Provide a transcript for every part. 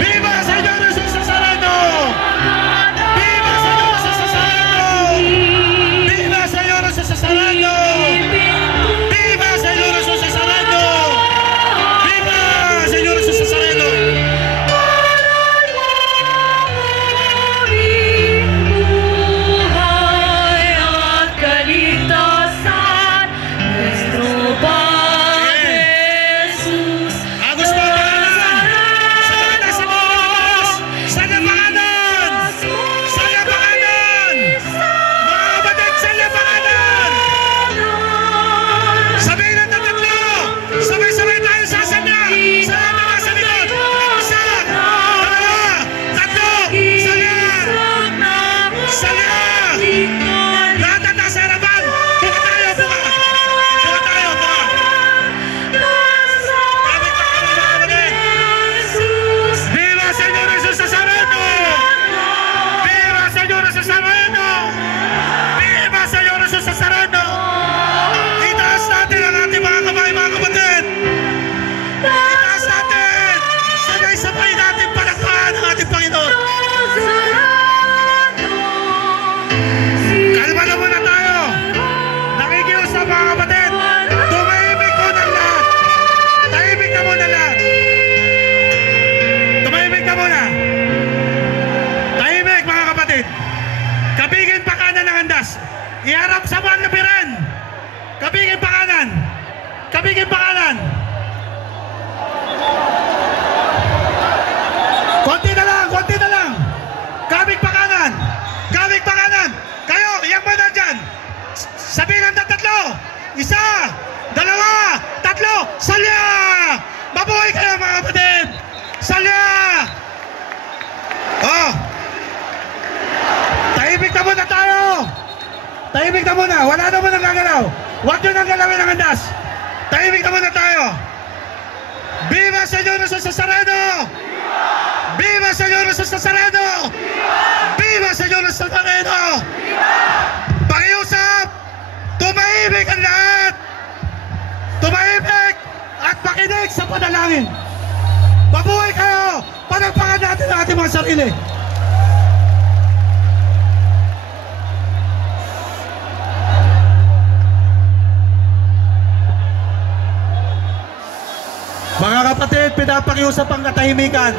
Viva Señor Jesús Nazareno! Viva Señor Jesús Nazareno! Viva Señor Jesús Nazareno! Viva Señor Jesús Nazareno! Viva Señor Jesús Nazareno! Iharap sa mga labiran. Kabigin pa kanan. Kabigin pa kanan. Konti na lang, konti na lang. Kabig pa kanan. Kabig pa kanan. Kayo, yang ba nandyan? Sabihin ng tatlo. Isa, dalawa, tatlo. Salya! Mabuhay kayo mga kapatid. Salya! Oh. Tahimik na muna tayo. Tahimik na muna, wala naman ang gagalaw. Huwag nyo nang galawin ang andas. Tahimik na muna tayo. Viva Señor Jesús Nazareno! Viva Señor Jesús Nazareno! Viva Señor Jesús Nazareno! Pakiusap! Tumahimik ang lahat! Tumahimik at makinig sa panalangin. Mabuhay kayo! Panagpakan natin ang ating mga sarili. Mga kapatid, pinapakiusap ang katahimikan.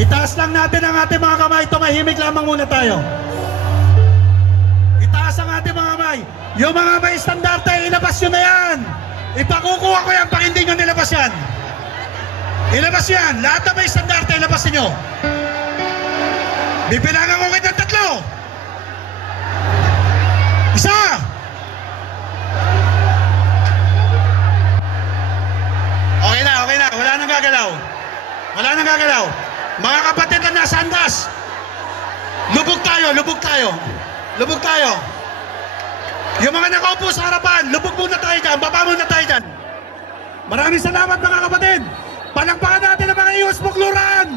Itaas lang natin ang ating mga kamay. Tumahimik lamang muna tayo. Itaas ang ating mga kamay. Yung mga may estandarte, ilabas nyo na yan. Ipakukuha ko yan pag hindi nyo nilabas yan. Ilabas yan. Lahat na may estandarte, ilabas nyo. Bibilangan ko kayo ng tatlo. Isa. Okay na, wala nang gagalaw. Wala nang gagalaw. Mga kapatid na nasa andas, lubog tayo, lubog tayo. Lubog tayo. Yung mga nakaupo sa harapan, lubog muna tayo dyan, baba muna tayo dyan. Maraming salamat mga kapatid. Palakpakan natin ang mga iyos Bukluran.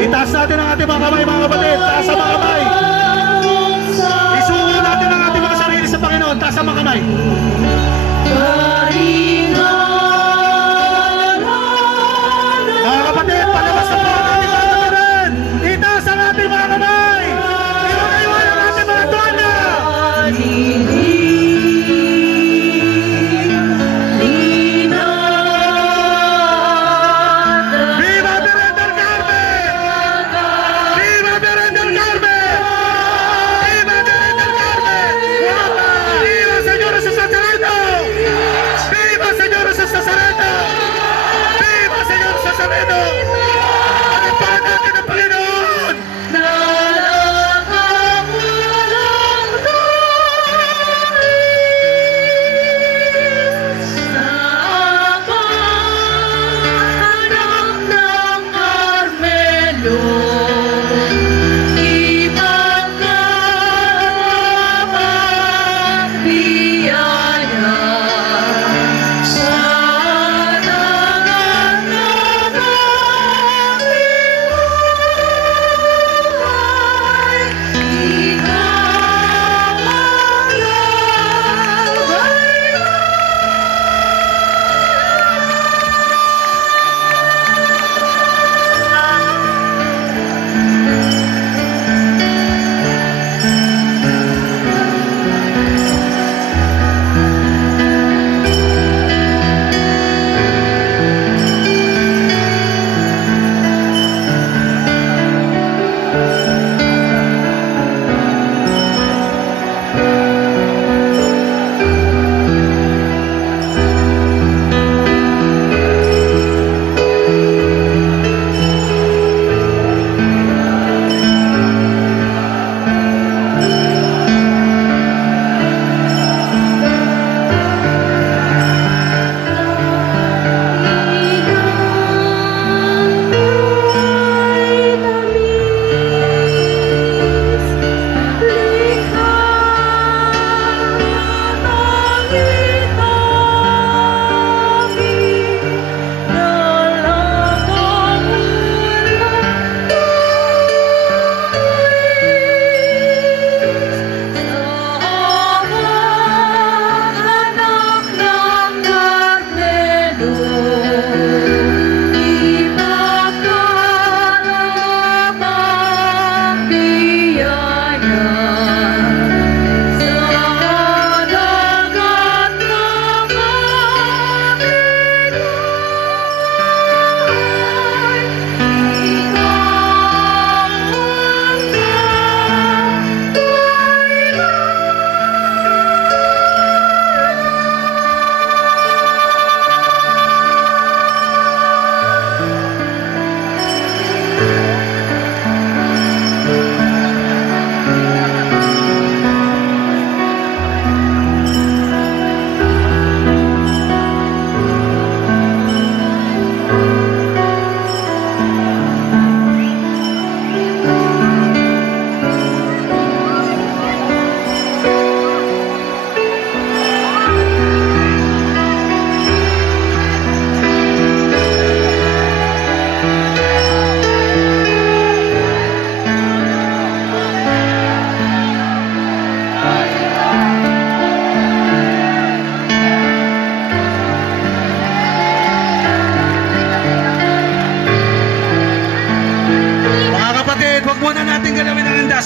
Itaas natin ang ating mga kamay mga kapatid. Taas ang mga kamay. Isuko natin ang ating mga sarili sa Panginoon. Taas ang mga kamay. Mga kapatid, palabas na po ang ating mga kapatid. Itaas ang ating mga kamay. Iwan ang ating mga tuwala.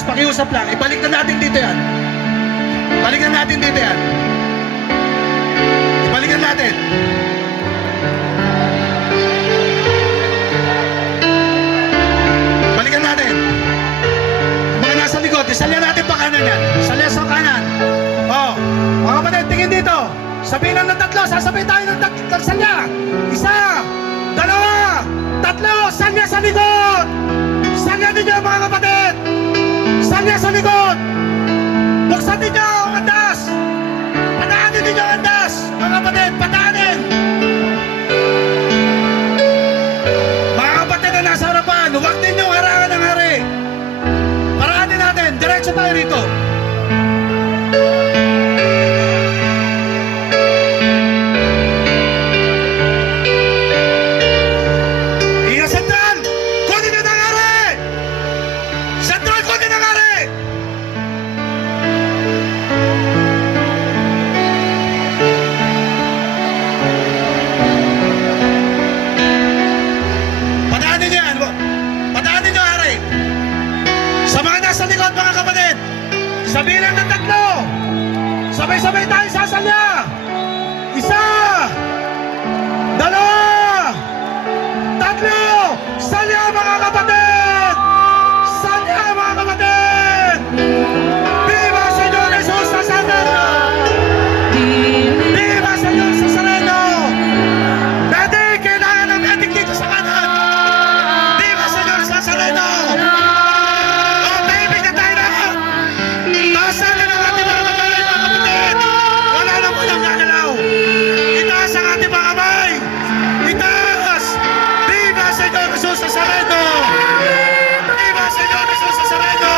Pakiusap lang, ibalik na natin dito yan. Balikan natin dito yan. Ibalikan natin. Balikan natin. Mga nasa likod, isalya natin pa kanan yan. Isalya sa kanan. Oh, mga kapatid, tingin dito. Sabihin lang ng tatlo, sasabihin tayo ng salya. Isa, dalawa, tatlo, salya sa likod. Salya ninyo mga kapatid. Salya sa likod! Buksan ninyo ang andas! Pataanin ninyo ang andas! Mga kapatid, pataanin! Mga kapatid na nasa harapan, huwag ninyong harangan ng hari! Paraanin natin, diretso tayo rito! Iya, sentral! Kunin nyo ng hari! Sentral, kunin ng hari! Sa likod mga kapatid, sabihin lang ng tatlo, sabay-sabay tayo sasalya. Isa, dalawa, tatlo, salya mga kapatid, salya mga kapatid. Viva Señor Jesus Nazareno, viva Señor Nazareno. Medic, kailangan ng medic dito sa kanan. Viva Señor Nazareno. Nazareno! Viva Señor Jesus Nazareno!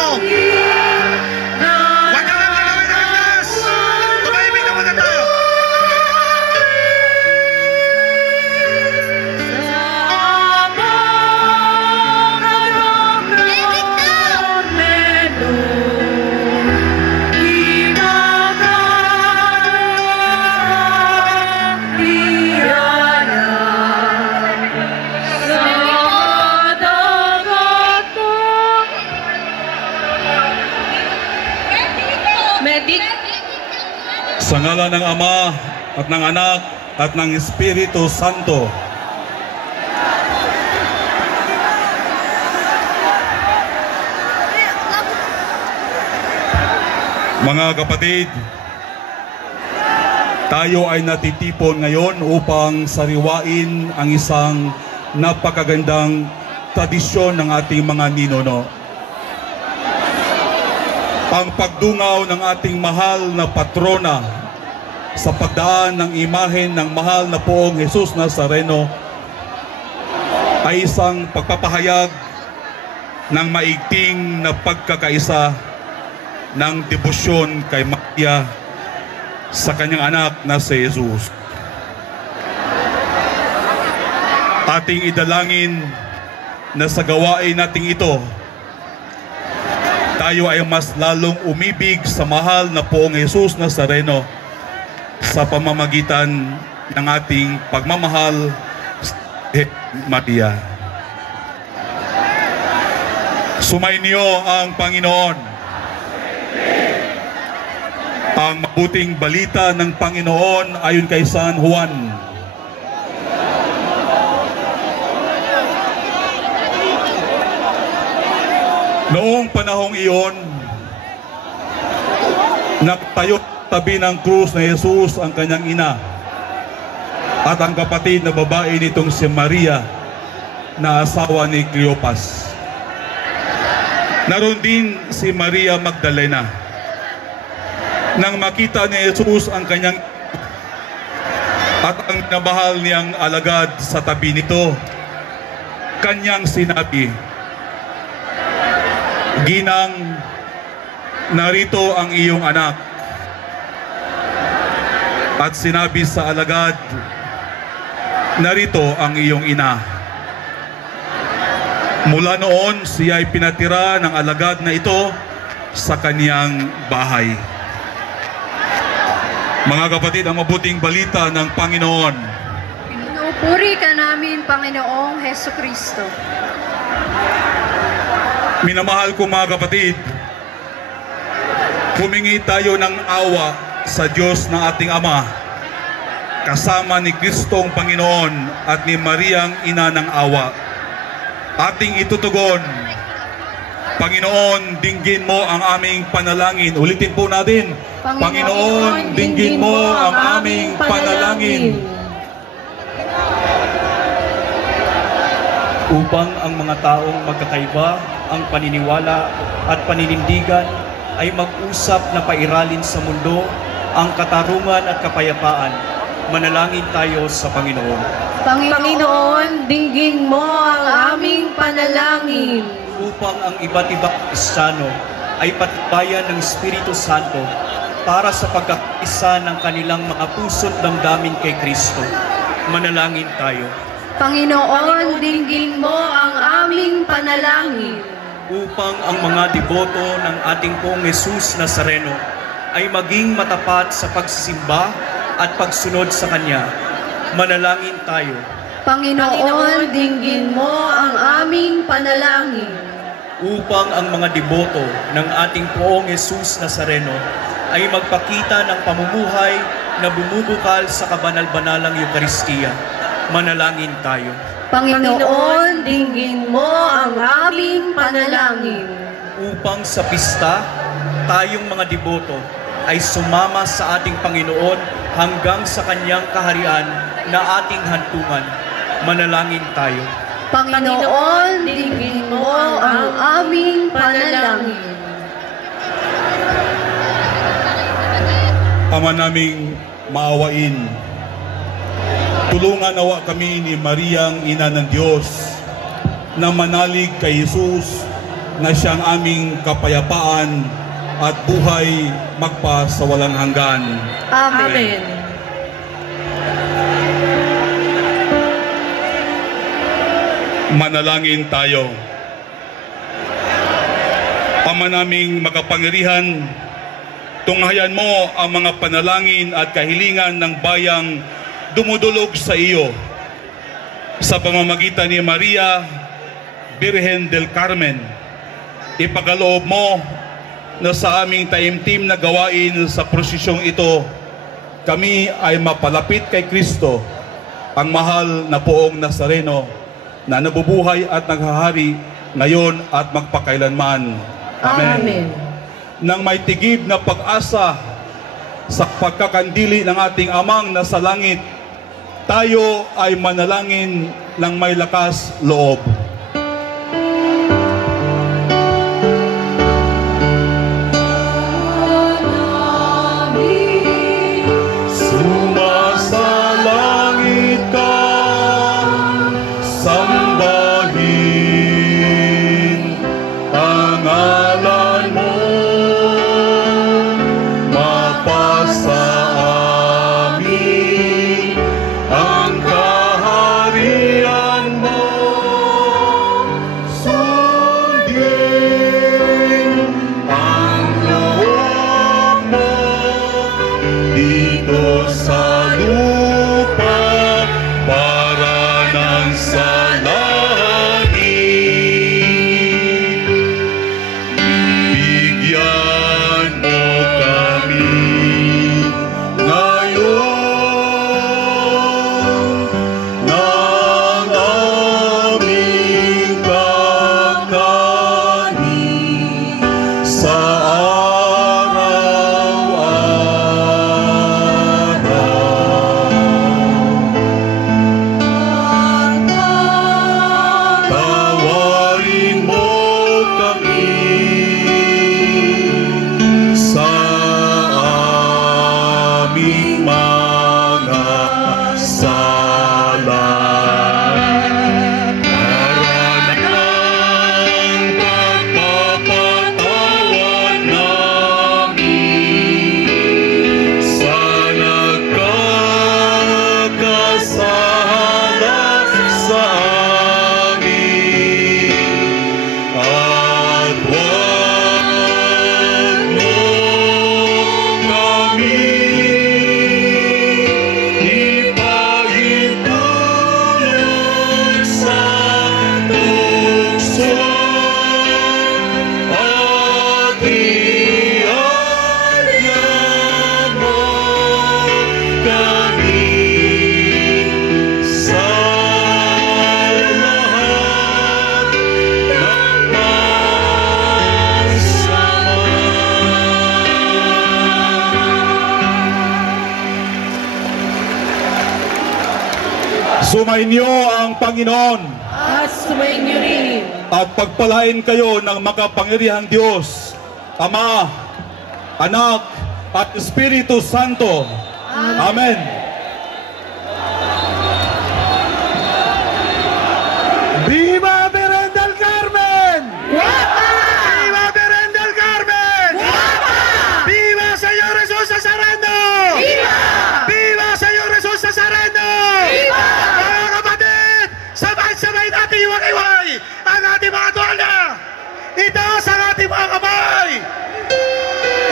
Huwag na lang galawin ang andas! Tumahimik na muna tayo! Sa ngalan ng Ama at ng Anak at ng Espiritu Santo. Mga kapatid, tayo ay natitipon ngayon upang sariwain ang isang napakagandang tradisyon ng ating mga ninuno. Ang pagdungaw ng ating mahal na patrona sa pagdaan ng imahen ng mahal na Poong Jesus Nazareno ay isang pagpapahayag ng maigting na pagkakaisa ng debosyon kay Maria sa kanyang anak na si Jesus. Ating idalangin na sa gawain nating ito, tayo ay mas lalong umibig sa mahal na Poong Jesus Nazareno sa pamamagitan ng ating pagmamahal sa Maria. Sumainyo ang Panginoon. Ang mabuting balita ng Panginoon ayon kay San Juan. Noong panahong iyon, nagtayo tabi ng krus na Jesus ang kanyang ina at ang kapatid na babae nitong si Maria na asawa ni Cleopas. Naroon din si Maria Magdalena. Nang makita ni Jesus ang kanyang at ang nabahal niyang alagad sa tabi nito, kanyang sinabi, "Ginang, narito ang iyong anak." At sinabi sa alagad, "Narito ang iyong ina." Mula noon, siya ay pinatira ng alagad na ito sa kaniyang bahay. Mga kapatid, ang mabuting balita ng Panginoon. Pinupuri ka namin, Panginoong Hesukristo. Minamahal ko mga kapatid, humingi tayo ng awa sa Diyos na ating Ama, kasama ni Kristong Panginoon at ni Mariang Ina ng Awa. Ating itutugon, Panginoon, dinggin mo ang aming panalangin. Ulitin po natin, Panginoon, dinggin mo ang aming panalangin. Upang ang mga taong magkakaiba ang paniniwala at paninindigan ay mag-usap na pairalin sa mundo ang katarungan at kapayapaan, manalangin tayo sa Panginoon. Panginoon, dinggin mo ang aming panalangin. Upang ang iba't ibang Kristiyano ay patibayan ng Espiritu Santo para sa pagkakaisa ng kanilang mga puso't damdamin kay Kristo. Manalangin tayo. Panginoon, dinggin mo ang aming panalangin. Upang ang mga deboto ng ating Poong Jesus Nazareno ay maging matapat sa pagsisimba at pagsunod sa Kanya. Manalangin tayo. Panginoon, dinggin mo ang aming panalangin. Upang ang mga deboto ng ating Poong Jesus Nazareno ay magpakita ng pamumuhay na bumubukal sa kabanal-banalang Eucharistia. Manalangin tayo. Panginoon, dinggin mo ang aming panalangin. Upang sa pista, tayong mga deboto ay sumama sa ating Panginoon hanggang sa Kanyang kaharian na ating hantungan. Manalangin tayo. Panginoon, dinggin mo ang aming panalangin. Ama naming maawain, tulungan nawa kami ni Mariang Ina ng Diyos na manalig kay Jesus na siyang aming kapayapaan at buhay magpa sa walang hanggan. Amen. Manalangin tayo. Ama naming makapangyarihan, tunghayan mo ang mga panalangin at kahilingan ng bayang dumudulog sa iyo sa pamamagitan ni Maria Birhen del Carmen. Ipagaloob mo na sa aming taimtim na gawain sa prosesyong ito, kami ay mapalapit kay Kristo, ang mahal na Poong Nazareno na nabubuhay at naghahari ngayon at magpakailanman. Amen. Nang may tigib na pag-asa sa pagkakandili ng ating Amang nasa langit, tayo ay manalangin ng may lakas loob. Sumasalangit ka, sambahin ang ngalan mo, mapasa amin ang kaharian mo. Sumainyo ang Panginoon At sumainyo rin. at pagpalain kayo ng makapangyarihang Diyos, Ama, Anak, at Espiritu Santo. Amen. Viva Berendel Carmen! Guapa! Viva Berendel Carmen! Guapa! Viva Señor Jesús Nazareno! Viva! Viva Señor Jesús Nazareno! Viva! Mga kapatid, sabay-sabay natin iwag-iway ang ating mga tuwalya. Itaas ang ating mga kamay.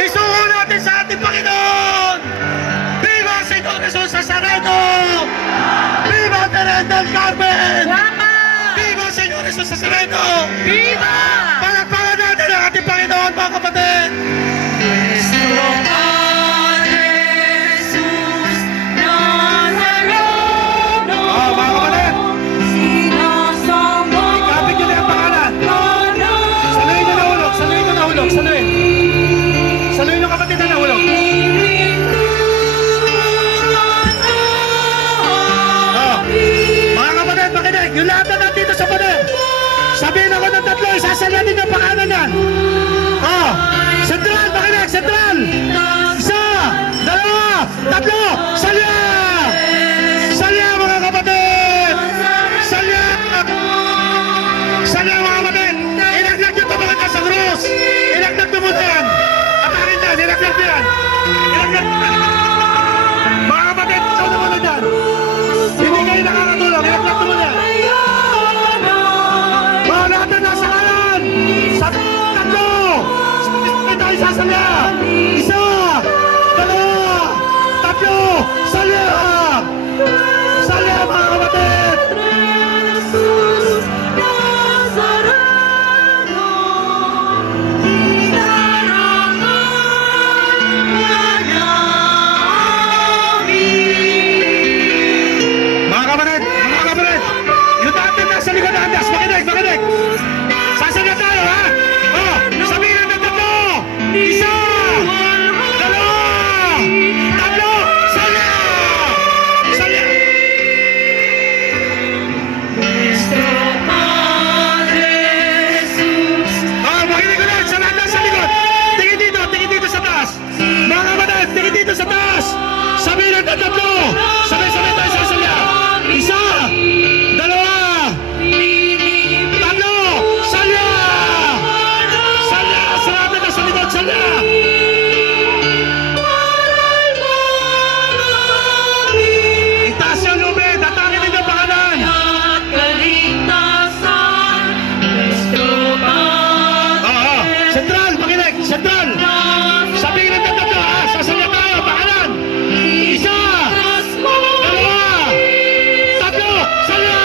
Isuko natin sa ating Panginoon. Viva Señor Jesús Nazareno! Viva Berendel Carmen! Guapa! Viva Señor Jesús Nazareno! Viva! Palakpakan natin ang ating Panginoon, mga kapatid! Nuestro Padre Jesús Nazareno. Mga kapatid! Sinasamba Ikapit nyo na ang pangalan! Saluhin nyo na hulog! Saluhin nyo na hulog! Saluhin! Saluhin nyo kapatid na nahulog! Mga kapatid, makinig! Yung lahat na nandito sa pader! Sabihin ako ng tatlo, isasalyatin yung pangalan yan! Sentral! Makinig! Sentral! Isa! Dalawa! Tatlo! Salya! Salya mga kapatid! Salya! Salya mga kapatid! Ilaglag nyo ito mga nasa krus! Ilaglag nyo muna yan! Atakin yan! Ilaglag nyo yan! Ilaglag nyo yan! Mga kapatid! Ikaw na muna dyan! Hindi kayo nakakatulong! Ilaglag nyo muna yan! Mga lahat na nasa kanan! Sa tatlo! Sabay tayo sasalya! Isa! Dalawa! Tatlo! Salya! Salya mga kapatid! Mga kapatid! Mga kapatid! Yung natin nasa likod na andas! Makinig! Makinig! Sasalya tayo ha! Sabihin natin tatlo! Isa! Dalawa! Tatlo! Salya! Salya! Makinig ko lang! Sa lahat nasa likod! Tingin dito sa taas! Mga kapatid! Tingin dito sa taas! Sabihin natin tatlo! Sabay-sabay tayo sasalya! Isa! Dalawa! Tatlo! Salya! Salya! Sa lahat na nasa likod! Salya! Itaas yung lubid! Atakin ninyo ang pangalan! Sentral! Makinig! Sentral! Sabihin natin tatlo ha! Sasalya tayo! Pangalan! Isa! Dalawa! Tatlo! Salya!